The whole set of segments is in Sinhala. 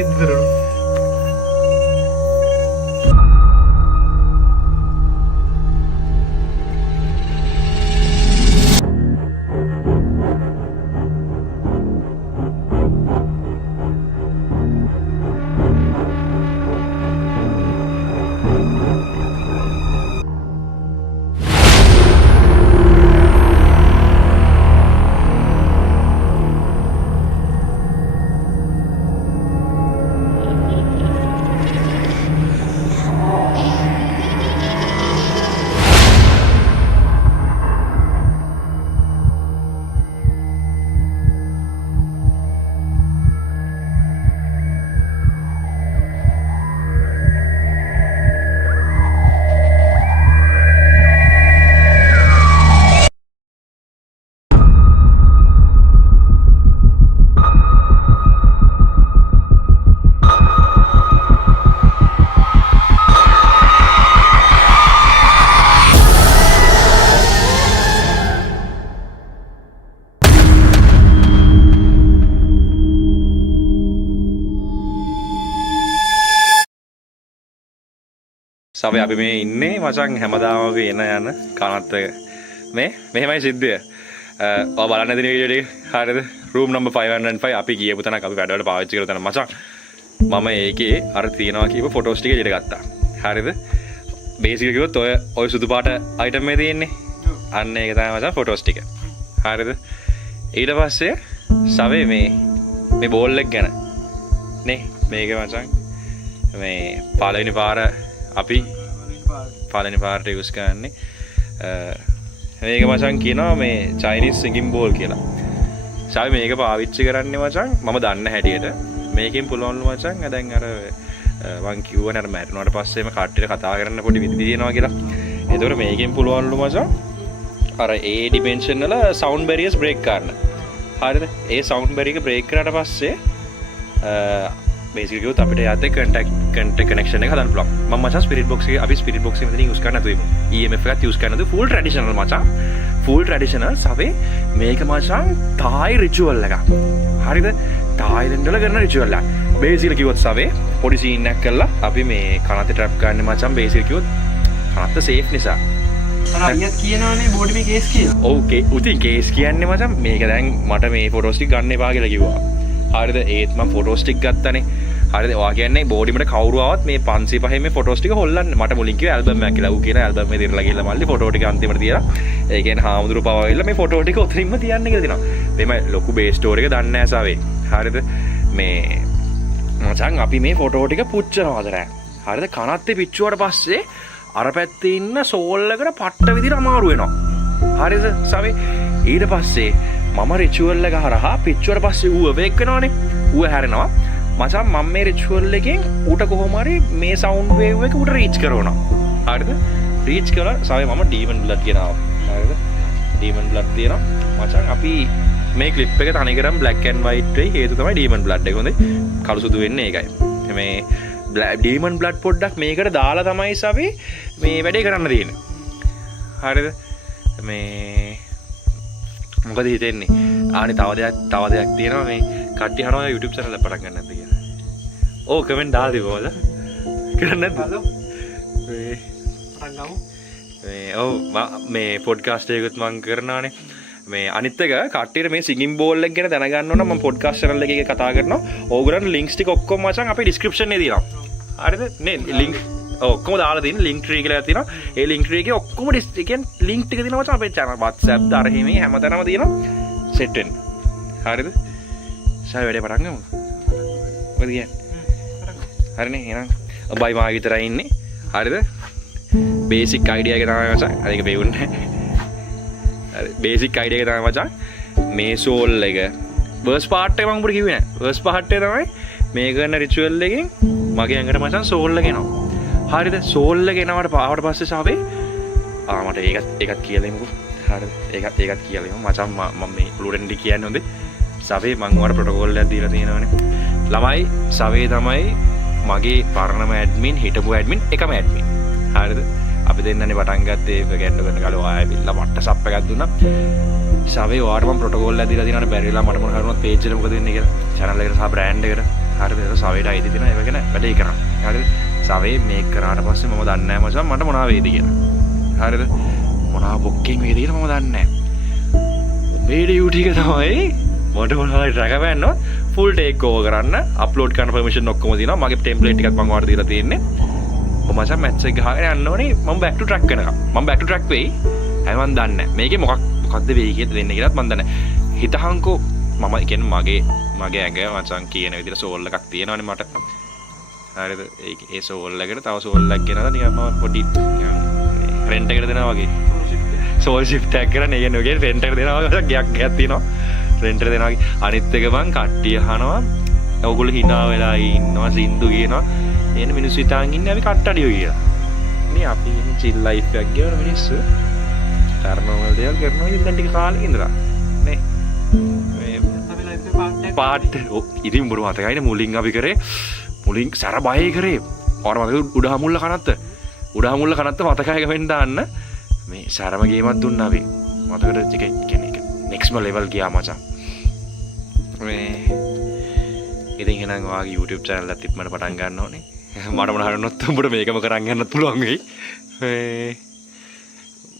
සිද්ධ කරනවා. සබේ අපි මේ ඉන්නේ මචං හැමදාම අපි එන යන කනත් මේ මෙහෙමයි සිද්ධිය. ඔය බලන්න දෙන වීඩියෝ එක හරියද? room number 505 අපි ගියපු තැනක අපි වැඩවල පාවිච්චි කරන තැන මචං. මම ඒකේ අර තියනවා කියපු ෆොටෝස් ටික ඉඩ ගත්තා. හරියද? බේසිකලි කිව්වොත් ඔය සුදු පාට අයිටම් මේ තියෙන්නේ. අන්න ඒක තමයි මචං ෆොටෝස් ටික. හරියද? ඊට පස්සේ සබේ මේ බෝල් එක ගැන නේ මේක මචං මේ පළවෙනි පාර අපි පළවෙනි පාරට යූස් කරන්නේ මේක මචං කියනවා මේ චයිනීස් සිංගින් බෝල් කියලා. ශාවි මේක පාවිච්චි කරන්නේ මචං මම දන්න හැටියට මේකෙන් පුළුවන්ලු මචං දැන් අර මං කිව්වනේ අර මැරුණාට පස්සේම කට්ටියට කතා කරන්න පොඩි විදි තියෙනවා කියලා. ඒතකොට මේකෙන් පුළුවන්ලු මචං අර ඒ ඩිමෙන්ෂන් වල සවුන්ඩ් බැරියර්ස් බ්‍රේක් කරන්න. හරිද? ඒ සවුන්ඩ් බැරියර් එක බ්‍රේක් කරාට පස්සේ basically අපිට යාතේ contact connection එක හදන්න පුළුවන්. මම මචං ස්පිරිට් බොක්ස් එකේ අපි ස්පිරිට් බොක්ස් එක මෙතන යූස් කරන්න නැතුව ඉමු. EMF එකත් යූස් කරන්න නැතුව full traditional මචං. full traditional සබේ මේක මචං තායි රිචුවල් එකක්. හරිද? තායිලන්ඩ් වල කරන රිචුවල් එකක්. basically කිව්වොත් සබේ පොඩි සීන් එකක් කරලා අපි මේ කනත් ට්‍රැප් ගන්න මචං basically කිව්වොත් කනත් සේෆ් නිසා. අර අයියත් කියනවානේ බෝඩි මේ කේස් කියලා. ඔව් උතින් කේස් කියන්නේ මචං මේක දැන් මට මේ ෆොටෝස් ටික ගන්න එපා කියලා කිව්වා. හරිද? ඒත් මම ෆොටෝස් ටික ගත්තනේ. හරිද? ඔයා කියන්නේ බෝඩිමට කවුරු ආවත් මේ 505 මේ ෆොටෝස් ටික හොල්ලන්න. මට මුලින් කිව්වා ඇල්බම් එකක් කියලා. ඌ කියන ඇල්බම් එක දිරලා ගිහලා මල්ලි ෆොටෝ ටික අන්තිමට තියලා. ඒ කියන්නේ හාමුදුරු පව ඇවිල්ලා මේ ෆොටෝ ටික උතරින්ම තියන්න කියලා දෙනවා. මේ ලොකු බේස් ස්ටෝරි එක දන්නේ නැහැ සාවේ. හරිද? මේ මචං අපි මේ ෆොටෝ ටික පුච්චනවාද නෑ. හරිද? කනත්තේ පිච්චුවාට පස්සේ අර පැත්තේ ඉන්න සෝල් එකට පට්ට විදිහට අමාරු වෙනවා. හරිද? සාවේ ඊට පස්සේ මම රිචුවල් එක හරහා පිච්චුවට පස්සේ ඌ අවේක් වෙනවනේ. ඌ හැරෙනවා. මචං මම මේ රිචුවල් එකෙන් ඌට කොහොම හරි මේ සවුන්ඩ් වේව් එක ඌට රීච් කරනවා. හරිද? රීච් කරලා සාවේ මම ඩීමන් බ්ලඩ් කියනවා. හරිද? ඩීමන් බ්ලඩ් තියෙනවා. මචං අපි මේ ක්ලිප් එක තනිකරම බ්ලැක් ඇන්ඩ් වයිට් වෙයි. හේතුව තමයි ඩීමන් බ්ලඩ් එක. හොඳේ. කළු සුදු වෙන්නේ ඒකයි. මේ ඩීමන් බ්ලඩ් පොඩ්ඩක් මේකට දාලා තමයි සාවේ මේ වැඩේ කරන්න තියෙන්නේ. හරිද? මේ මොකද හිතෙන්නේ? ආනේ තව දෙයක් තියෙනවා මේ කට්ටිය අහනවා YouTube channel එක පටන් ගන්න නැද්ද කියලා. ඔව් කමෙන්ට් දාලා තිබුණාද? කරන්නේ නැද්ද? මේ පටන් ගමු. ඔව් මේ පොඩ්කාස්ට් එකකුත් මම කරනවානේ. මේ අනිත් එක කට්ටියට මේ සිංගින් බෝල් එක ගැන දැනගන්න ඕන මම පොඩ්කාස්ට් channel එකේ කතා කරනවා. ඕගොල්ලන්ට links ටික ඔක්කොම මචං අපේ description එකේ තියෙනවා. හරිද? නේ link ඔක්කොම දාලා තියෙන link tree කියලා තියෙනවා. ඒ link tree එකේ ඔක්කොම කියන්නේ link ටික තියෙනවා මචං අපේ channel WhatsApp තරහේ මේ හැමතැනම තියෙනවා. set වෙන්න. හරිද? ෂායි වැඩේ පටන් ගමු. මොකද කියන්නේ? හරිනේ එහෙනම් බයි මා විතරයි ඉන්නේ. හරිද? බේසික් අයිඩියා එක තමයි මචං. අර ඒක බේවුන්නේ. හරි බේසික් අයිඩියා එක තමයි මචං. මේ සෝල් එක වර්ස් පාර්ට් එක මම උඹට කිව්වේ නෑ. වර්ස් පාර්ට් එක තමයි මේ කරන රිචුවල් එකෙන් මගේ ඇඟට මචං සෝල් එක එනවා. හරිද? සෝල් එක එනවට පාවට පස්සේ සාවේ මට ඒකත් කියලා දෙමුකෝ. හරිද? ඒකත් කියලා දෙමු. මචං මම මේ ෆ්ලුරෙන්ටි කියන්නේ හොඳේ. සවේ මං ඔයාලට ප්‍රොටෝකෝල් එකක් දීලා තියෙනවානේ. ළමයි සවේ තමයි මගේ පරණම ඇඩ්මින් හිටපු ඇඩ්මින් එකම ඇඩ්මින්. හරිද? අපි දෙන්නනේ පටන් ගත්තේ ගැන්න කරන කාලේ ඔයා ඇවිල්ලා මට සප් එකක් දුන්නා. සවේ ඔයාලට මම ප්‍රොටෝකෝල් එකක් දීලා තියෙනවානේ බැරිලා මට මොන කරුණක් පේජ් එකට මොකද වෙන්නේ කියලා. channel එකට සහ බ්‍රෑන්ඩ් එකට. හරිද සවයට අයිති තියෙන ඒව ගැන වැඩේ කරන්න. හරිද සවේ මේක කරාට පස්සේ මම දන්නේ නැහැ මචං මට මොනවා වේද කියලා. හරිද මොනවා බොක්කෙන් වේද කියලා මම දන්නේ නැහැ. මේ ඩියුටි එක තමයි මට මොනවා රැකවන්නොත් ෆුල් ටේක් ඕවර් කරන්න අප්ලෝඩ් කරන්න පර්මිෂන් ඔක්කොම තියෙනවා. මගේ ටෙම්ප්ලේට් එකක් මම වාර දීලා තියෙන්නේ. මචං මැච් එක ගහගෙන යන්න ඕනේ. මම බෑක් ටු ට්‍රැක් වෙනකම්. මම බෑක් ටු ට්‍රැක් වෙයි. හැම මන් දන්නේ නැහැ. මේකේ මොකක්ද වෙයි කියලා දෙන්නේ කියලාත් මන් දන්නේ නැහැ. හිතහන්කෝ මම කියන්නේ මගේ ඇඟ මචං කියන විදිහට සෝල් එකක් තියෙනවනේ මට. හරිද? ඒ සෝල් එකට තව සෝල් එකක් ගෙනලා නිකන් මම පොඩි රෙන්ට් එකට දෙනවා වගේ. සෝල් ෂිෆ්ට් එකක් කරලා නේ යන්නේ. ඔගේ රෙන්ට් එකට දෙනවා වගේ ගයක් තියෙනවා. රෙන්ට් එකට දෙනවා වගේ. අනිත් එක මං කට්ටිය අහනවා. ඔයගොල්ලෝ hina වෙලා ඉන්නවා සින්දු කියනවා. එන්න මිනිස්සු හිතාන් ඉන්නේ අපි කට්ටඩියෝ කියලා. මේ අපි ඉන්නේ chill life එකක් ගෙවන මිනිස්සු. ටර්නෝවල් දේවල් කරනවා ඉතින් ටික කාලෙක ඉඳලා. නේ. පාට් ඉතින් බොරු මතකයිනේ මුලින් අපි කරේ මුලින් සැර බයේ කරේ ඔර මතක උඩහමුල්ල කනත්ත මතකයි ගමෙන් දාන්න මේ සැරම ගේමක් දුන්නා අපි මතකද ටික කියන්නේ නෙක්ස්ට් ලෙවල් ගියා මචං මේ ඉතින් එහෙනම් ඔයාගේ YouTube channel එකත් ඉක්මනට පටන් ගන්න ඕනේ මට මොන හරිනොත් උඹට මේකම කරන් යන්නත් පුළුවන් වෙයි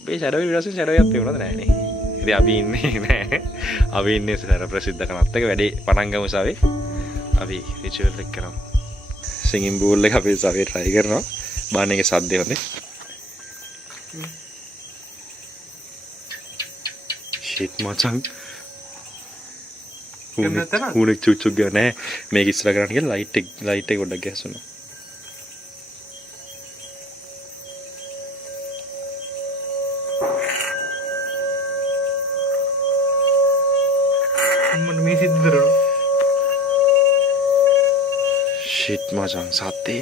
මේ ෂැඩෝ විඩියෝස් ෂැඩෝ එකක් තියුණාද නැහනේ ඉතින් අපි ඉන්නේ සර ප්‍රසිද්ධ කනත් එක වැඩේ පටන් ගමු සාවේ අපි රිචුවල් එක කරමු සිංගින් බෝල් එක අපි සාවේ try කරනවා බාන්න එකේ සද්දේ හොඳේ shit මචං උනේ චුචුක් ගා නෑ මේක ඉස්සර කරන්න කියලා ලයිට් එක පොඩ්ඩක් ගැස්සුණා shit macam sate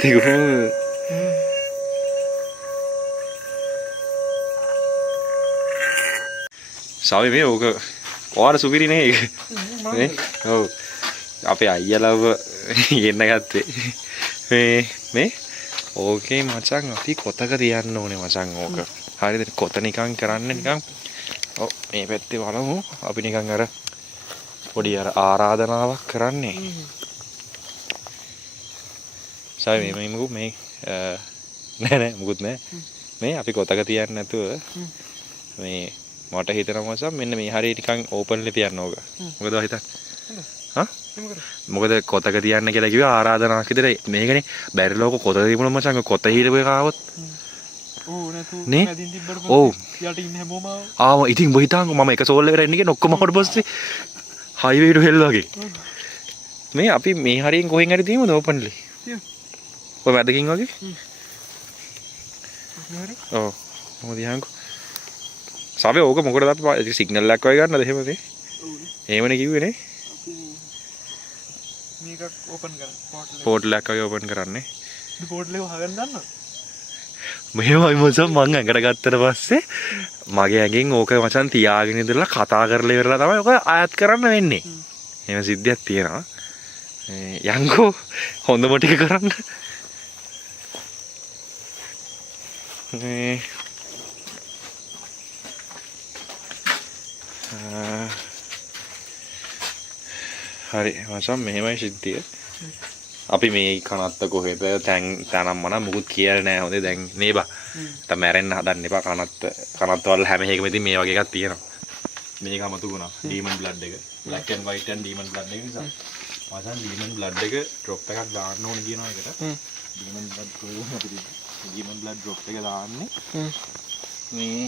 gua sawi me oka oara supiri ne oh ape ayyalaw yenna gatte me okay macam api kotaka tiyanna one macam oka harida kota nikan karanne nikan oh me pette walamu api nikan ara පොඩි අර ආරාධනාවක් කරන්නේ. සායි මේ මොකද මේ නෑ මොකුත් නෑ. මේ අපි කොතක තියන්නේ නැතුව මේ මට හිතෙනවා මචං මෙන්න මේ හරිය නිකන් ඕපන්ලි තියන්න ඕක. මොකද හිතන්නේ? හා? මොකද කොතක තියන්න කියලා කිව්වා ආරාධනාවක් විතර මේකනේ බැරි ලෝක කොත තිබුණා මචං කොත හිටපු එක ආවොත්. නේ? ඔව්. යට ඉන්න හැමෝම ආව ඉතින් ඔබ හිතන් මම එක සෝල් එකට එන්න කියන ඔක්කොම හොට පස්සේ highway to hell වගේ මේ අපි මේ හරියෙන් කොහෙන් හරි තියමුද ඕපන්ලි ඔය මැදකින් වගේ ඔව් මොකද යහන්කෝ සාබේ ඕක මොකටද අපි සිග්නල් එකක් වගේ ගන්නද එහෙමද එහෙමනේ කිව්වේ නේ මේක ඕපන් කරන්න පෝටල් එකක් වගේ ඕපන් කරන්නේ පෝටල් එක වහගන්න දන්නවද මෙහෙමයි මචං මං ඇඟට ගත්තට පස්සේ මගේ ඇඟෙන් ඕක මචං තියාගෙන ඉඳලා කතා කරලා ඉවරලා තමයි ඔක ආයත් කරන්න වෙන්නේ. එහෙම සිද්ධියක් තියෙනවා. යංකෝ හොඳම ටික කරන්න. හරි මචං මෙහෙමයි සිද්ධිය. අපි මේ කනත්ත කොහෙද තැනම් මන මුකුත් කියලා නෑ හොඳේ දැන් නේ බා. නැත්නම් මැරෙන්න හදන්න එපා කනත්වල හැම එකම ඉතින් මේ වගේ එකක් තියෙනවා. මේක අමතු වුණා. ඩීමන් බ්ලඩ් එක. black and white and demon blood එක නිසා. මචං ඩීමන් බ්ලඩ් එක drop එකක් දාන්න ඕනේ කියනවා එකට. ඩීමන් බ්ලඩ් කොහොමද අපිට ඩීමන් බ්ලඩ් drop එක දාන්නේ. මේ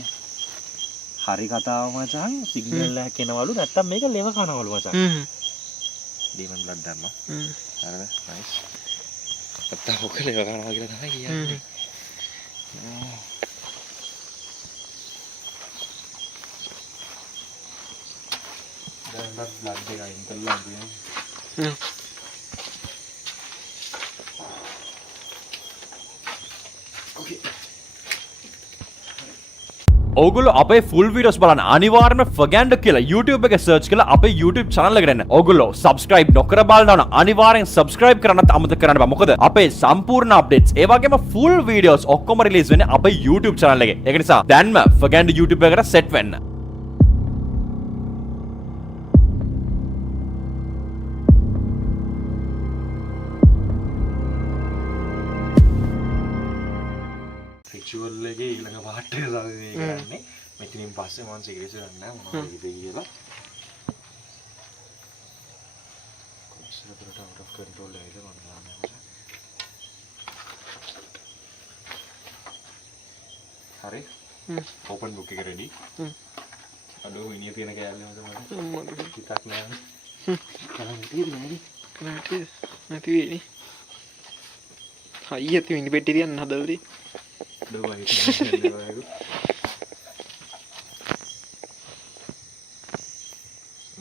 හරි කතාව මචං සිග්නල් එකක් එනවලු නැත්නම් මේක ලෙව කනවලු මචං. Demon blood දාන්නවා. හරිද? නයිස්. නැත්නම් ඔක ලෙව කනවා කියලා තමයි කියන්නේ. දැන් බ්ලඩ් එක අයින් කරලා තියෙනවා. ඕකේ. ඔගොල්ලෝ අපේ ෆුල් වීඩියෝස් බලන්න අනිවාර්යයෙන්ම ෆගැන්ඩ් කියලා YouTube එකේ සර්ච් කරලා අපේ YouTube channel එකට එන්න. ඔගොල්ලෝ subscribe නොකර බලනවා අනිවාර්යෙන් subscribe කරන්නත් අමතක කරන්න බෑ. මොකද අපේ සම්පූර්ණ updates ඒ වගේම full videos ඔක්කොම release වෙන්නේ අපේ YouTube channel එකේ. ඒක නිසා දැන්ම ෆගැන්ඩ් YouTube එකට set වෙන්න. රිචුවල් එකේ ඊළඟ පාර්ට් එක තමයි මේ කරන්නේ. මෙතනින් පස්සේ මම සිගරට් ගන්න නැහැ මොනවද කියලා. කොච්චරකට out of control එකද මම දන්නේ හරි. ඕපන් බුක් එක රෙඩි. අඩෝ ඉනිය තියෙන කෑල්ල මත මට හිතක් නෑ. නැති වෙන්නේ. හයිය ඇති මිනි පෙට්ටිය තියන්න හදවලේ. ඩෝ වයි.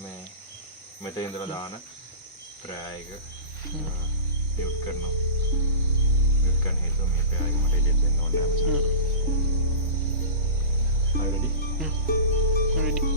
මේ මෙතන ඉඳලා දාන ප්‍රායක මියුට් කරනවා. මියුට් කරන හේතුව මේ ප්‍රායක මට එඩිට් දෙන්න ඕනේ නැහැ. ready? Ready.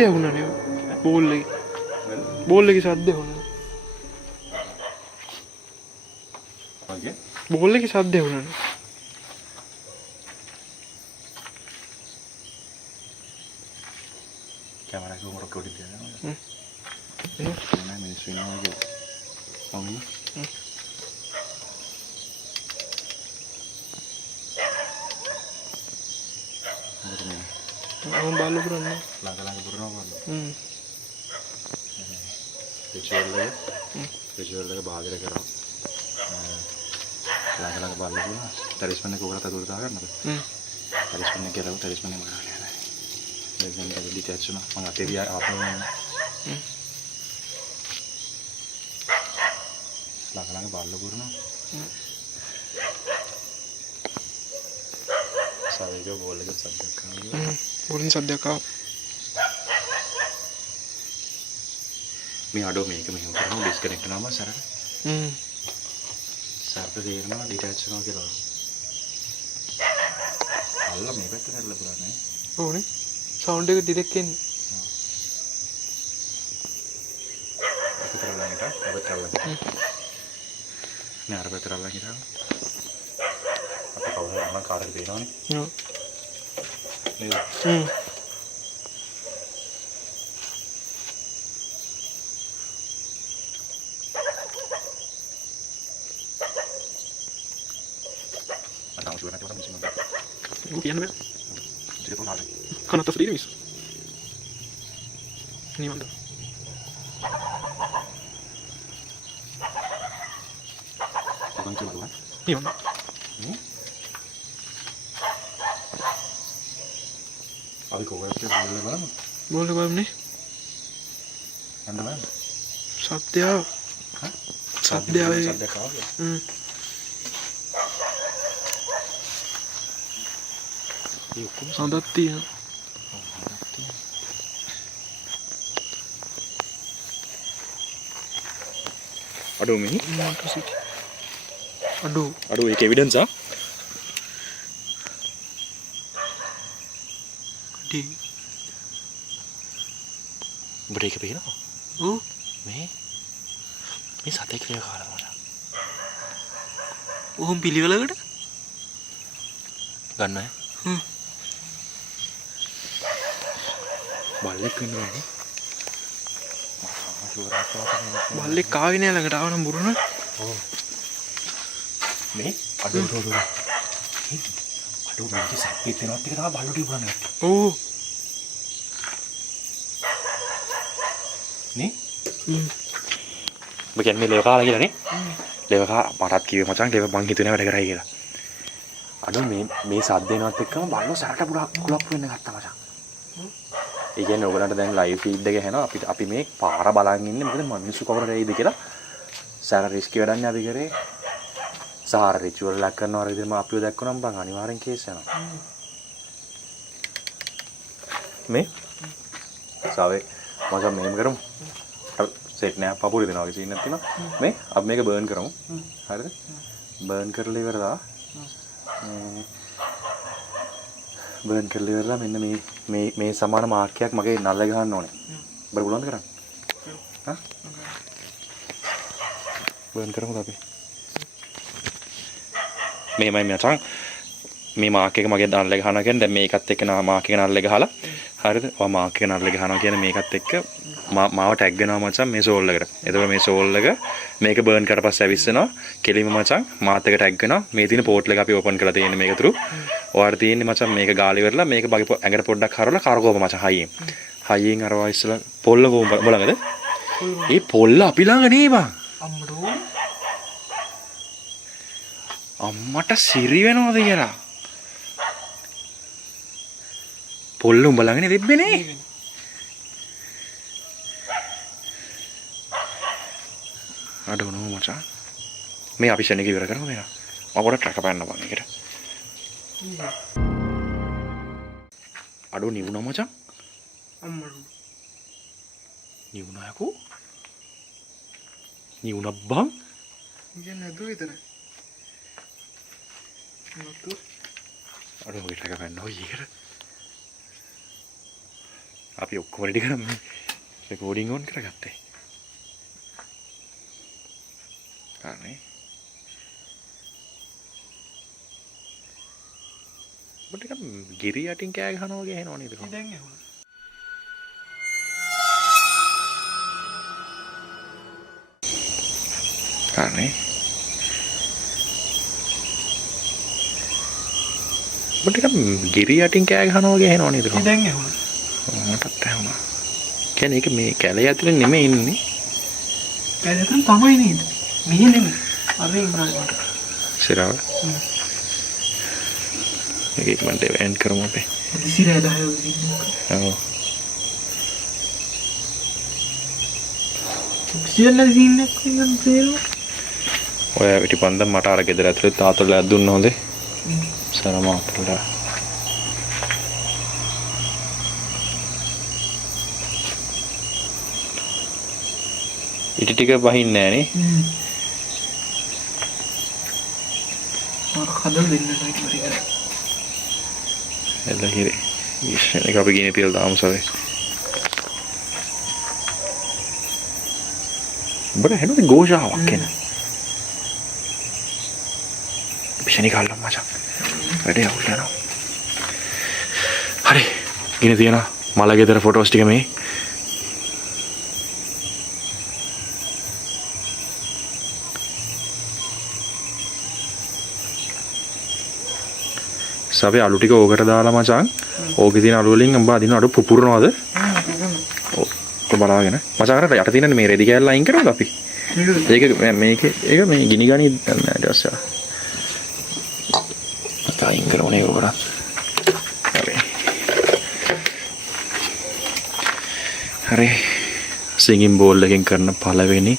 සද්දය වුණනේ බෝල් එකේ සද්දය වුණා. වගේ බෝල් එකේ සද්දය වුණා. කැමරා එක උමර කොටි තියනවා. නෑ මිනිස්සු ඉන්නවා වගේ. ඔන්න. මම බාල පුරන්නේ. ළඟ පුරනවා බලන්න. විජුවල් එක බාහිර කරා. ළඟ බලලා පුරනවා. ටෙලිස්මන් එක උගලට අතුරු දාගන්නද? ටෙලිස්මන් එක කියලා ටෙලිස්මන් එක මරා ගන්නවා. දැන් ඒක ඩිටැච් වෙනවා. මම අතේ දිහා ආපහු ළඟ බලලා පුරනවා. සාවේක බෝල් එක සද්දයක් කරනවා. බෝලින් සද්දයක් ආවා. මේ අඩෝ මේක මෙහෙම කරනවා ඩිස්කනෙක්ට් කරනවා මම සරට. සරට තේරෙනවා ඩිටැච් වෙනවා කියලා. අල්ල මේ පැත්තට කරලා පුරන්නේ. ඕනේ. සවුන්ඩ් එක ඩිරෙක්ට් එන්නේ. ඒක කරලා එක ඔබ කරලා. නෑ අර පැත්තට අල්ලන් හිටා. අපේ කවුරු හරි මම කාර්යය දෙනවනේ. ඔව්. නේද? Gue piano ya. Jadi pun ada. Kan atas diri mis. Ini mantap. Bukan cuma kan? Ini mantap. Abi kau berarti boleh mana? Boleh bang nih. Anda mana? Satya. Hah? Satya ya. Satya kau ya? Sadatti ya. Aduh ini? Mantap sih. Aduh. Aduh ini evidence ah? Di. Break apa ini? මේ සතේ ක්‍රියා කාලවල. උහුම් පිළිවෙලකට ගන්නයි. බල්ලෙක් වෙනවනේ. බල්ලෙක් කාවේ නෑ ළඟට ආව නම් බුරුණ. ඔව්. මේ අඩෝ අඩෝ. අඩෝ මේක සප්පිත් වෙනවත් එක තමයි බල්ලුට ඉබුණා. ඔව්. නේ? ඔබ කියන්නේ ලේව කාලා කියලා නේ? ලේව කා මටත් කිව්වේ මචං ලේව මං හිතුවේ වැඩ කරයි කියලා. අඩෝ මේ සද්ද එනවත් එක්කම බල්ලෝ සරට පුලප් වෙන්න ගත්තා මචං. ඒ කියන්නේ ඔයගලන්ට දැන් ලයිව් ෆීඩ් එක එනවා අපි මේ පාර බලන් ඉන්නේ මොකද මිනිස්සු කවුරුද එයිද කියලා සාර රිස්ක් වැඩන්නේ අපි කරේ සාර රිචුවල් ලක් කරනවා වගේ දෙම අපිව දැක්කනම් බං අනිවාර්යෙන් කේස් යනවා මේ සාවේ මචං මෙහෙම කරමු සෙට් නෑ පපුරි දෙනවා වගේ සීන් එකක් තියෙනවා මේ අපි මේක බර්න් කරමු හරිද බර්න් කරලා ඉවරලා බර්න් කරලා ඉවරලා මෙන්න මේ සමාන මාර්කයක් මගේ නල්ල ගහන්න ඕනේ. බර පුළුවන්ද කරන්න? හා? බර්න් කරමුද අපි? මේමයි මචං මේ මාර්ක් එක මගේ නල්ල ගහනවා කියන්නේ දැන් මේකත් එක්ක මාර්ක් එක නල්ල ගහලා හරිද? ඔය මාර්ක් එක නල්ල ගහනවා කියන්නේ මේකත් එක්ක මාව ටැග් වෙනවා මචං මේ සෝල් එකට. එතකොට මේ සෝල් එක මේක බර්න් කරලා පස්සේ ඇවිස්සෙනවා. කෙලිම මචං මාත් එක ටැග් වෙනවා. මේ තියෙන පෝටල් එක අපි ඕපන් කරලා තියෙන්නේ මේක තුරු. ඔයාලට තියෙන්නේ මචං මේක ගාලි වෙරලා මේක බගේ ඇඟට පොඩ්ඩක් හරවලා කරකෝප මචං හයියෙන්. හයියෙන් අරවා ඉස්සලා පොල්ල කොඹ ළඟද? ඒ පොල්ල අපි ළඟ නේ බං. අම්මඩෝ. අම්මට සිරි වෙනවද කියලා. පොල්ල උඹ ළඟනේ වෙබ්බේ නේ. අඩෝ නෝ මචං. මේ අපි ෂණ එක ඉවර කරමු මේක. මම පොඩක් ට්‍රැක් අපන්න බං ඒකට. අඩෝ නිවුණා මචං. අම්මඩෝ. නිවුණා යකෝ. නිවුණා බං. ඉතින් නේද විතර. නතු. අඩෝ මගේ ට්‍රැක් අපන්න ඕයි ඒකට. අපි ඔක්කොම රෙඩි කරමු. රෙකෝඩින් ඔන් කරගත්තේ. හරි. බට එක ගිරි යටින් කෑ ගහනවා වගේ එනවා නේද? දැන් ඇහුණා. හරි. බට එක ගිරි යටින් කෑ ගහනවා වගේ එනවා නේද? දැන් ඇහුණා. මටත් ඇහුණා. කියන්නේ ඒක මේ කැලේ ඇතුලේ නෙමෙයි ඉන්නේ. කැලේතන තමයි නේද? මෙහෙ නෙමෙයි. අර ඉම්රාන්ට. සිරාව. ඒක මන්ට එන්ඩ් කරමු අපි. සිරා ගහනවා. ඔව්. සියල්ල සීන් එකක් කියන්න තේරෙනවා. ඔය පිටිපන්දම් මට අර ගෙදර ඇතුලේ තාත්තලා දුන්න හොඳේ. සරම අතලා. ඉටි ටික වහින්නේ නෑනේ. හදලා දෙන්න ටික. එළ හිරේ. ඒක අපි ගිනේ තියලා දාමු සවේ. බර හැදුනේ ගෝෂාවක් එන. පිෂණි කාලම් මචං. වැඩේ අවුල් යනවා. හරි. ගිනේ තියනවා. මල ගෙදර ෆොටෝස් ටික මේ. සවේ අලු ටික ඕකට දාලා මචං. ඕකේ තියෙන අලු වලින් අම්බා අදින අඩු පුපුරනවද? ඔව් බලාගෙන. මචං අර යට තියෙන මේ රෙදි කෑල්ල අයින් කරනවද අපි? ඒක මේකේ ඒක මේ ගිනි ගනි නෑ ඊට පස්සේ. අයින් කරෝනේ ඕකට. හරි. හරි. සිංගින් බෝල් එකෙන් කරන පළවෙනි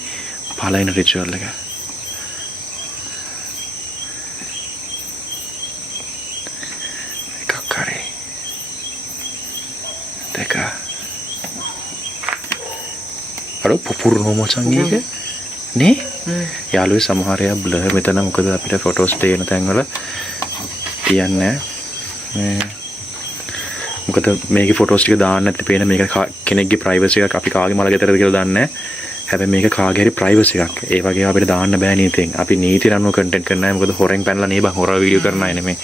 රිචුවල් එක. අර පුපුරනෝ මචං ඒක නේ යාළුවේ සමහර අය බ්ලර් මෙතන මොකද අපිට ෆොටෝස් තේන තැන්වල තියන්නේ මේ මොකද මේකේ ෆොටෝස් ටික දාන්න නැති පේන මේක කෙනෙක්ගේ ප්‍රයිවසි එකක් අපි කාගේ මල ගෙදරද කියලා දන්නේ නැහැ හැබැයි මේක කාගේ හරි ප්‍රයිවසි එකක් ඒ වගේ අපිට දාන්න බෑ නීතියෙන් අපි නීති රණුව කන්ටෙන්ට් කරන්න නැහැ මොකද හොරෙන් පැනලා නේ බං හොරා වීඩියෝ කරන අය නෙමෙයි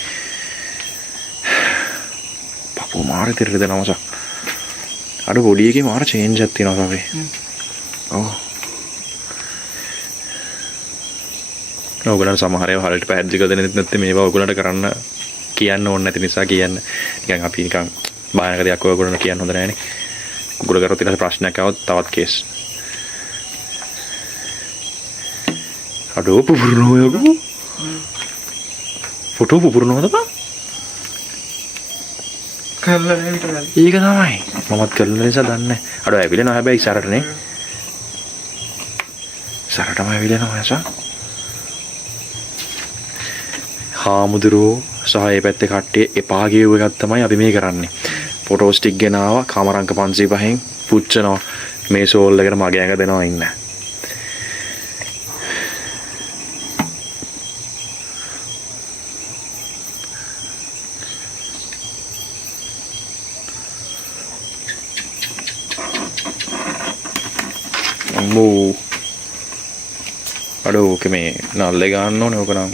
පපු මාර තිරද නමස අර බොඩි එකේ මාර චේන්ජ් එකක් තියෙනවා තමයි ඔව් ඔයගොල්ලන් සමහර ඒවා හරියට පැහැදිලි කරලා දෙන්නේ නැත්නම් මේවා ඔයගොල්ලන්ට කරන්න කියන්න ඕනේ නැති නිසා කියන්න නිකන් අපි නිකන් බාහිර දෙයක් ඔයගොල්ලන්ට කියන්න හොඳ නැහැනේ ඔයගොල්ලෝ කරොත් ඊට ප්‍රශ්නයක් આવොත් තවත් කේස් අඩෝ පුපුරනෝ යකෝ ෆොටෝ පුපුරනවද බං කරලා නෑ විතරයි ඒක තමයි මමත් කරන නිසා දන්නේ අඩෝ ඇවිලෙනවා හැබැයි ඉස්සරහටනේ ඉස්සරහටම ඇවිලෙනවා නැසා හාමුදුරුවෝ සහ ඒ පැත්තේ කට්ටිය එපා කියව එකක් තමයි අපි මේ කරන්නේ ෆොටෝස් ටික ගෙනාවා කාමරංක 505න් පුච්චනවා මේ සෝල් එකට මගේ ඇඟ දෙනවා ඉන්න අම්මෝ අඩෝ ඔක මේ නල්ලේ ගන්න ඕනේ ඔක නම්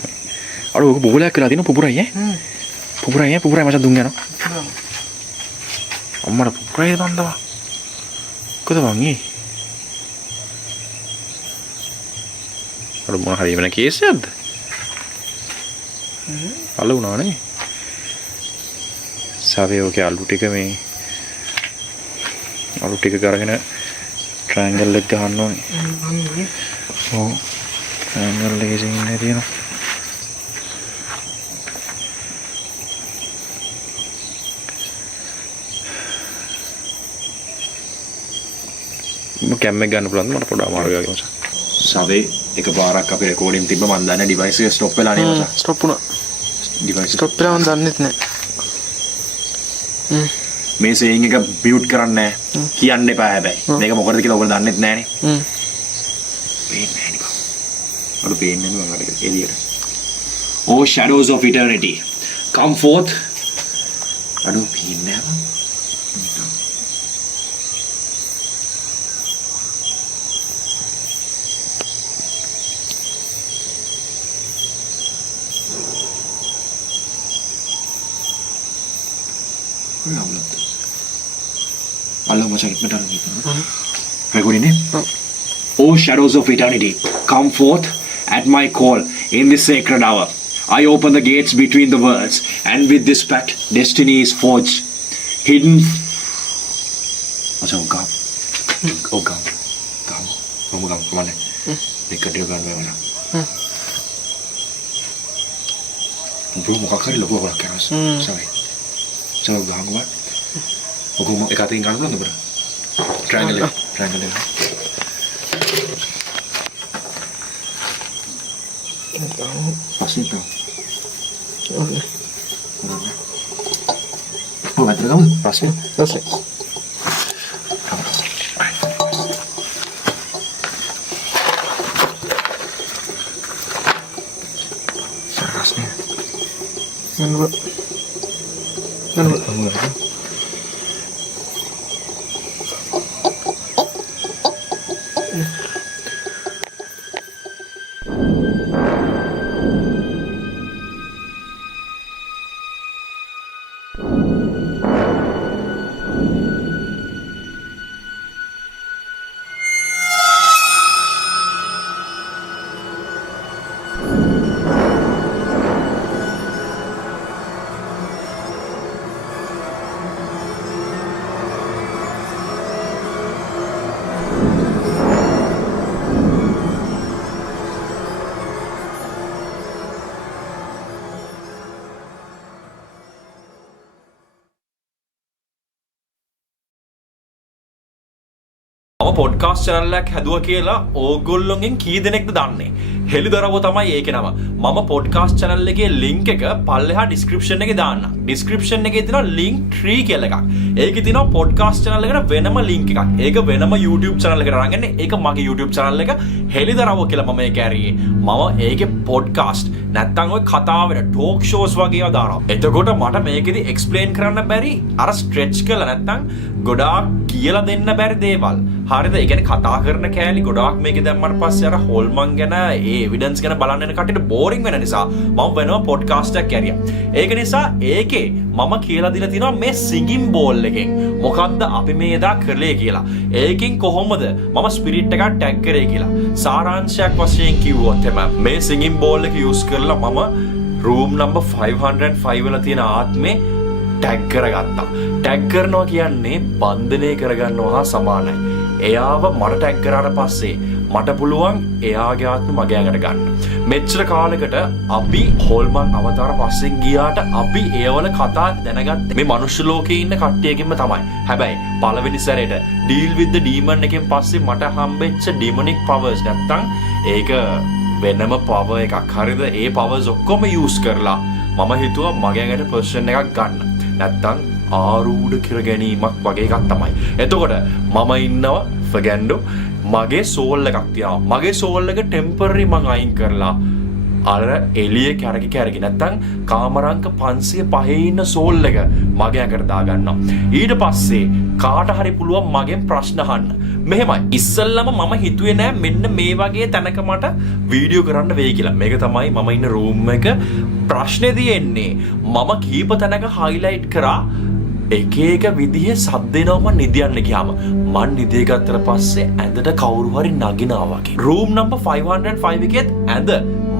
අර ඔක බුබුලයක් වෙලා තියෙන පුපුරයි පුපුරයි මචං දුම් යනවා අම්මට පුපුරයි බන්දවා කොහෙද මං ඊ අර මොන හරි වෙන කේස් එකක්ද අලු වුණානේ සාවේ ඔකේ අලු ටික මේ අලු ටික කරගෙන ට්‍රයැන්ගල් එක ගන්න ඕනේ ඔව් ට්‍රයැන්ගල් එකේ ඉන්නේ තියෙනවා කැම්මක් ගන්න පුළුවන්ද මට පොඩ්ඩක් අමාරු වගේ මචං. සවේ එකපාරක් අපි රෙකෝඩින් තිබ්බ මන් දන්නේ ඩිවයිස් එක ස්ටොප් වෙලා නේ මචං. ස්ටොප් වුණා. ඩිවයිස් ස්ටොප් වෙලා මන් දන්නෙත් නෑ. මේ සේයින් එක මියුට් කරන්නේ නැහැ. කියන්න එපා හැබැයි. මේක මොකටද කියලා ඔයගොල්ලෝ දන්නෙත් නෑනේ. පේන්නේ නෑ නේ. අර පේන්නේ නෑ මම අර එළියට. Oh shadows of eternity. Come forth. අර පේන්නේ නෑ. Hello, macam itu benar gitu. Recording ini. Oh shadows of eternity, come forth at my call in this sacred hour. I open the gates between the worlds, and with this pact, destiny is forged. Hidden. Macam gam. Oh gam. Kamu gam kemana? Dekat dia kan mana? Bro, muka kali lo gua keras. Sorry. Coba gam gua. Aku mau ikatin kan belum bro? Triangle. Pasti tuh. Oke. Oh, baterai kamu pasti. Selesai. මම පොඩ්කාස්ට් channel එකක් හැදුවා කියලා ඕගොල්ලොන්ගෙන් කී දෙනෙක්ද දන්නේ? හෙලිදරව් තමයි ඒකේ නම. මම පොඩ්කාස්ට් channel එකේ link එක පල්ලෙහා description එකේ දාන්නම්. description එකේ තියෙනවා link tree කියලා එකක්. ඒකේ තියෙනවා පොඩ්කාස්ට් channel එකට වෙනම link එකක්. ඒක වෙනම YouTube channel එකට අරන් යන්නේ. ඒක මගේ YouTube channel එක හෙලිදරව් කියලා මම ඒක ඇරියේ. මම ඒකේ podcast නැත්තම් ඔය කතා වෙන talk shows වගේ ඒවා දානවා. එතකොට මට මේකෙදි explain කරන්න බැරි අර stretch කරලා නැත්තම් ගොඩාක් කියලා දෙන්න බැරි දේවල්. හරිද? ඒ කියන්නේ කතා කරන කෑලි ගොඩාක් මේකේ දැම්මට පස්සේ අර හොල්මන් ගැන ඒ එවිඩන්ස් ගැන බලන්න යන කට්ටියට බෝරින් වෙන නිසා මම වෙනම පොඩ්කාස්ට් එකක් ඇරියා. ඒක නිසා ඒකේ මම කියලා දීලා තිනවා මේ සිංගින් බෝල් එකෙන් මොකද්ද අපි මේ එදා කරලේ කියලා. ඒකෙන් කොහොමද මම ස්පිරිට් එකක් ටැග් කරේ කියලා. සාරාංශයක් වශයෙන් කිව්වොත් එම මේ සිංගින් බෝල් එක යූස් කරලා මම room number 505 වල තියෙන ආත්මේ ටැග් කරගත්තා. ටැග් කරනවා කියන්නේ බන්ධනය කරගන්නවා හා සමානයි. එයාව මට ටැග් කරාට පස්සේ මට පුළුවන් එයාගේ ආත්ම මගේ ඇඟට ගන්න. මෙච්චර කාලෙකට අපි හොල්මන් අවතාර පස්සෙන් ගියාට අපි ඒවල කතා දැනගත්තේ මේ මනුෂ්‍ය ලෝකේ ඉන්න කට්ටියකින්ම තමයි. හැබැයි පළවෙනි සැරේට deal with the demon එකෙන් පස්සේ මට හම්බෙච්ච demonic powers නැත්තම් ඒක වෙනම power එකක්. හරිද? ඒ powers ඔක්කොම use කරලා මම හිතුවා මගේ ඇඟට possession එකක් ගන්න. නැත්තම් ආරූඪ කර ගැනීමක් වගේ එකක් තමයි. එතකොට මම ඉන්නවා ෆගැන්ඩෝ මගේ සෝල් එකක් තියෙනවා. මගේ සෝල් එක ටෙම්පරරි මං අයින් කරලා අර එළිය කැරකි නැත්තම් කාමරංක 505 ඉන්න සෝල් එක මගේ ඇඟට දාගන්නවා. ඊට පස්සේ කාට හරි පුළුවන් මගෙන් ප්‍රශ්න අහන්න. මෙහෙමයි. ඉස්සල්ලාම මම හිතුවේ නෑ මෙන්න මේ වගේ තැනක මට වීඩියෝ කරන්න වෙයි කියලා. මේක තමයි මම ඉන්න රූම් එක. ප්‍රශ්නේ තියෙන්නේ මම කීප තැනක highlight කරා එක එක විදිහේ සද්ද එනවා මං නිදියන්න ගියාම. මං නිදිය ගත්තට පස්සේ ඇඳට කවුරු හරි නගිනවා වගේ. room number 505 එකේත් ඇඳ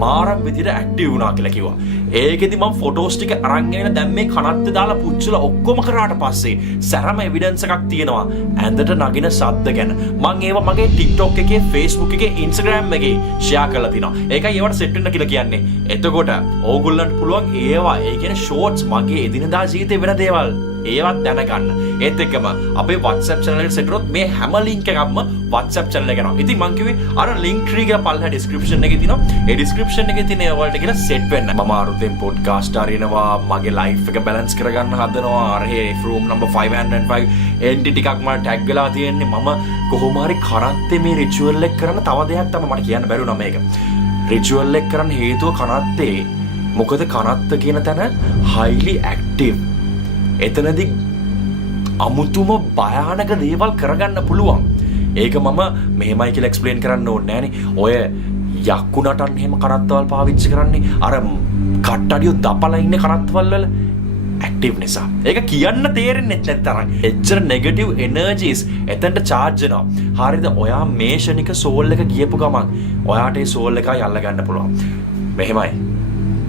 මාරම් විදිහට ඇක්ටිව් වුණා කියලා කිව්වා. ඒකෙදි මම ෆොටෝස් ටික අරන් ගෙන දැන් මේ කනත් දාලා පුච්චලා ඔක්කොම කරාට පස්සේ සැරම එවිඩන්ස් එකක් තියෙනවා ඇඳට නගින සද්ද ගැන. මම ඒවා මගේ TikTok එකේ, Facebook එකේ, Instagram එකේ ෂෙයා කරලා තිනවා. ඒකයි ඒවට සෙට් වෙන්න කියලා කියන්නේ. එතකොට ඕගොල්ලන්ට පුළුවන් ඒවා ඒ කියන්නේ ෂෝට්ස් මගේ එදිනදා ජීවිතේ වෙන දේවල් ඒවත් දැනගන්න. ඒත් එක්කම අපේ WhatsApp channel එකට සෙට් කරොත් මේ හැම link එකක්ම WhatsApp channel එකට යනවා. ඉතින් මං කිව්වේ අර link tree එක පල්ලා description එකේ තියෙනවා. ඒ description එකේ තියෙන ඒවලට කියලා set වෙන්න. මම අරුතෙන් podcast අරිනවා, මගේ life එක balance කරගන්න හදනවා. අර room number 505 entity ටිකක් මම tag වෙලා තියෙන්නේ. මම කොහොම හරි කරත්තේ මේ ritual එක කරන තව දෙයක් තමයි මට කියන්න බැරි වුණා මේක. ritual එක කරන්න හේතුව කරත්තේ. මොකද කරත්ත කියන තැන highly active. එතනදි අමුතුම භයානක දේවල් කරගන්න පුළුවන්. ඒක මම මෙහෙමයි කියලා එක්ස්ප්ලেইন කරන්න ඕනේ නෑනේ. ඔය යක්කු නටන්න එහෙම කරත්තවල් පාවිච්චි කරන්නේ අර කට්ටඩියෝ දපලා ඉන්නේ කරත්තවල් වල ඇක්ටිව් නිසා. ඒක කියන්න තේරෙන්නේ නැති තරම්. එච්චර නෙගටිව් එනර්ජිස් එතනට charge වෙනවා. හරිද? ඔයා මේ ෂණික සෝල් එක ගියපු ගමන් ඔයාට ඒ සෝල් එක යල්ල ගන්න පුළුවන්. මෙහෙමයි.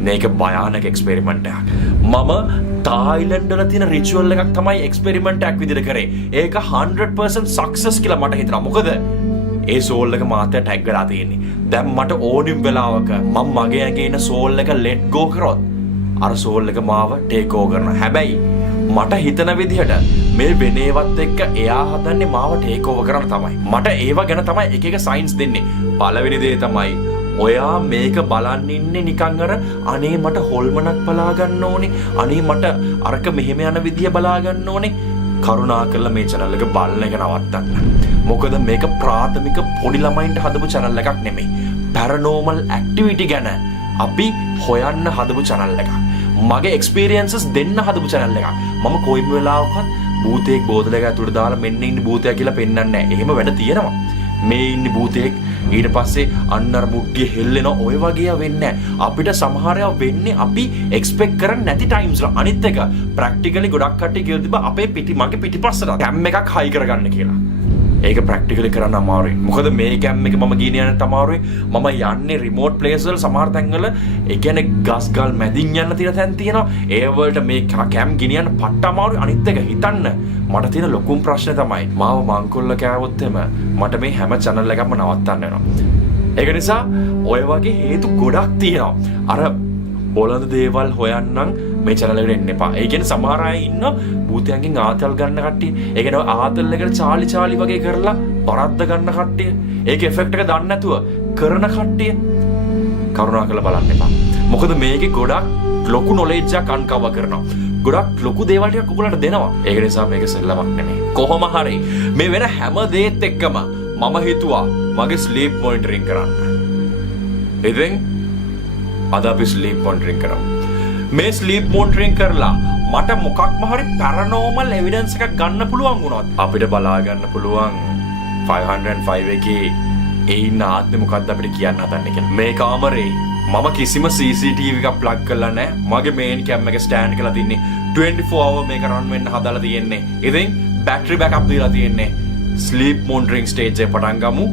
මේක භයානක එක්ස්පෙරිමන්ට් එකක්. මම තායිලන්ඩ් වල තියෙන රිචුවල් එකක් තමයි එක්ස්පෙරිමන්ට් එකක් විදිහට කරේ. ඒක 100% සක්සස් කියලා මට හිතෙනවා. මොකද ඒ සෝල් එක මාතේ ටැග් වෙලා තියෙන්නේ. දැන් මට ඕනිම වෙලාවක මම මගේ ඇඟේ ඉන්න සෝල් එක ලෙට් ගෝ කරොත් අර සෝල් එක මාව ටේක් ඕවර් කරනවා. හැබැයි මට හිතන විදිහට මේ වෙනේවත් එක්ක එයා හදන්නේ මාව ටේක් ඕවර් කරන්න තමයි. මට ඒව ගැන තමයි එක එක සයින්ස් දෙන්නේ. පළවෙනි දේ තමයි ඔයා මේක බලන්න ඉන්නේ නිකන් අර අනේ මට හොල්මනක් බලා ගන්න ඕනේ, අනේ මට අරක මෙහෙම යන විදිය බලා ගන්න ඕනේ. කරුණාකරලා මේ channel එක බලන එක නවත්තන්න. මොකද මේක ප්‍රාථමික පොඩි ළමයින්ට හදපු channel එකක් නෙමෙයි. paranormal activity ගැන අපි හොයන්න හදපු channel එකක්. මගේ එක්ස්පීරියන්සස් දෙන්න හදපු channel එකක්. මම කොයිම වෙලාවකවත් භූතයෙක් බෝතලයක ඇතුළට දාලා මෙන්න ඉන්නේ භූතයා කියලා පෙන්වන්නේ නැහැ. එහෙම වැඩ තියෙනවා. මේ ඉන්නේ භූතයෙක් ඊට පස්සේ අන්න අර මුට්ටිය හෙල්ලෙනවා ඔය වගේ වෙන්නේ නැහැ. අපිට සමහර ඒවා වෙන්නේ අපි එක්ස්පෙක්ට් කරන්නේ නැති ටයිම්ස් වල. අනිත් එක ප්‍රැක්ටිකලි ගොඩක් කට්ටිය කියලා තිබ්බා අපේ මගේ පිටිපස්සට කැම් එකක් හයි කරගන්න කියලා. ඒක ප්‍රැක්ටිකලි කරන්න අමාරුයි. මොකද මේ කැම් එක මම ගිහින් යන්නත් අමාරුයි. මම යන්නේ රිමෝට් ප්ලේස් වල සමහර තැන්වල ඒ කියන්නේ ගස් ගල් මැදින් යන්න තියෙන තැන් තියෙනවා. ඒ වලට මේ කැම් ගෙනියන්න පට්ට අමාරුයි. අනිත් එක හිතන්න මට තියෙන ලොකුම ප්‍රශ්නේ තමයි මාව මංකොල්ල කෑවොත් එම මට මේ හැම channel එකක්ම නවත්තන්න වෙනවා. ඒක නිසා ඔය වගේ හේතු ගොඩක් තියෙනවා. අර බොළඳ දේවල් හොයන්නම් මේ channel එකට එන්න එපා. ඒ කියන්නේ සමහර අය ඉන්න භූතයන්ගෙන් ආතල් ගන්න කට්ටිය. ඒ කියන්නේ ආතල් එකට චාලි වගේ කරලා වරද්ද ගන්න කට්ටිය. ඒක එෆෙක්ට් එක දන්නේ නැතුව කරන කට්ටිය කරුණාකරලා බලන්න එපා. මොකද මේකේ ගොඩක් ලොකු knowledge එකක් අන්කවර් කරනවා. ගොඩක් ලොකු දේවල් ටිකක් ඔයගොල්ලන්ට දෙනවා. ඒක නිසා මේක සෙල්ලමක් නෙමෙයි. කොහොම හරි මේ වෙන හැම දෙයත් එක්කම මම හිතුවා මගේ ස්ලීප් මොනිටරින් කරන්න. ඉතින් අද අපි ස්ලීප් මොනිටරින් කරමු. මේ ස්ලීප් මොනිටරින් කරලා මට මොකක්ම හරි පැරනෝමල් එවිඩන්ස් එකක් ගන්න පුළුවන් වුණොත් අපිට බලා ගන්න පුළුවන් 505 එකේ ඒ ඉන්න ආත්මේ මොකද්ද අපිට කියන්න හදන්නේ කියලා. මේ කාමරේ මම කිසිම CCTV එකක් ප්ලග් කරලා නැහැ. මගේ මේන් කැම් එක ස්ටෑන්ඩ් කරලා තින්නේ 24 hour මේක රන් වෙන්න හදලා තියෙන්නේ. ඉතින් බැටරි බෑකප් දීලා තියෙන්නේ. ස්ලීප් මොනිටරින් ස්ටේජ් එක පටන් ගමු.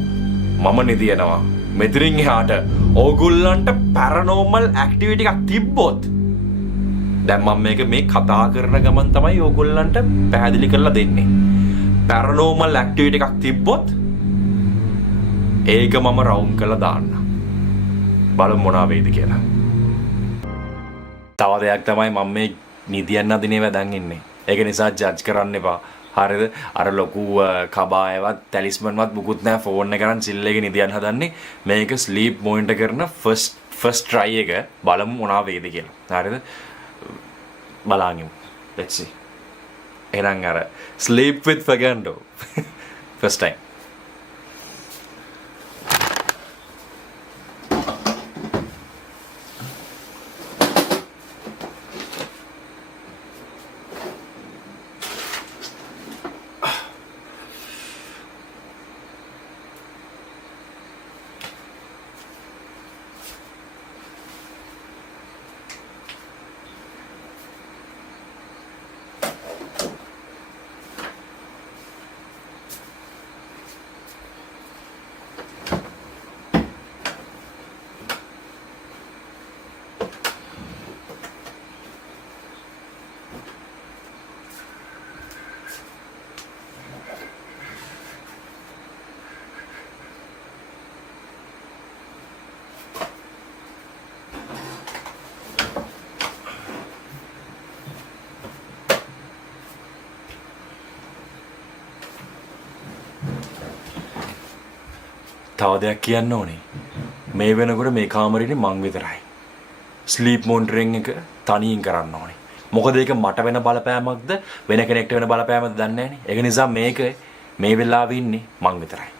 මම නිදිනවා. මෙතනින් එහාට ඕගොල්ලන්ට පැරනෝමල් ඇක්ටිවිටි එකක් තිබ්බොත් දැන් මම මේ කතා කරන ගමන් තමයි ඕගොල්ලන්ට පැහැදිලි කරලා දෙන්නේ. පැරනෝමල් ඇක්ටිවිටි එකක් තිබ්බොත් ඒක මම රවුන්ඩ් කරලා දාන්න. බලමු මොනවා වෙයිද කියලා. තව දෙයක් තමයි මම මේ නිදියන්න දිනේ වැදන් ඉන්නේ. ඒක නිසා ජජ් කරන්න එපා. හරිද? අර ලොකු කබායවත් ටැලිස්මන්වත් මුකුත් නැහැ ෆෝන් එක කරන් සිල් එකේ නිදියන්න හදන්නේ. මේක ස්ලීප් මොනිටර් කරන ෆස්ට් try එක බලමු මොනවා වෙයිද කියලා. හරිද? බලන්න. Let's see. එහෙනම් අර sleep with Fagando first time. තව දෙයක් කියන්න ඕනේ. මේ වෙනකොට මේ කාමරේදී මං විතරයි. ස්ලීප් මොනිටරින් එක තනියෙන් කරන්න ඕනේ. මොකද ඒක මට වෙන බලපෑමක්ද වෙන කෙනෙක්ට වෙන බලපෑමක්ද දන්නේ නැහැ නේ. ඒක නිසා මේක මේ වෙලාවේ ඉන්නේ මං විතරයි.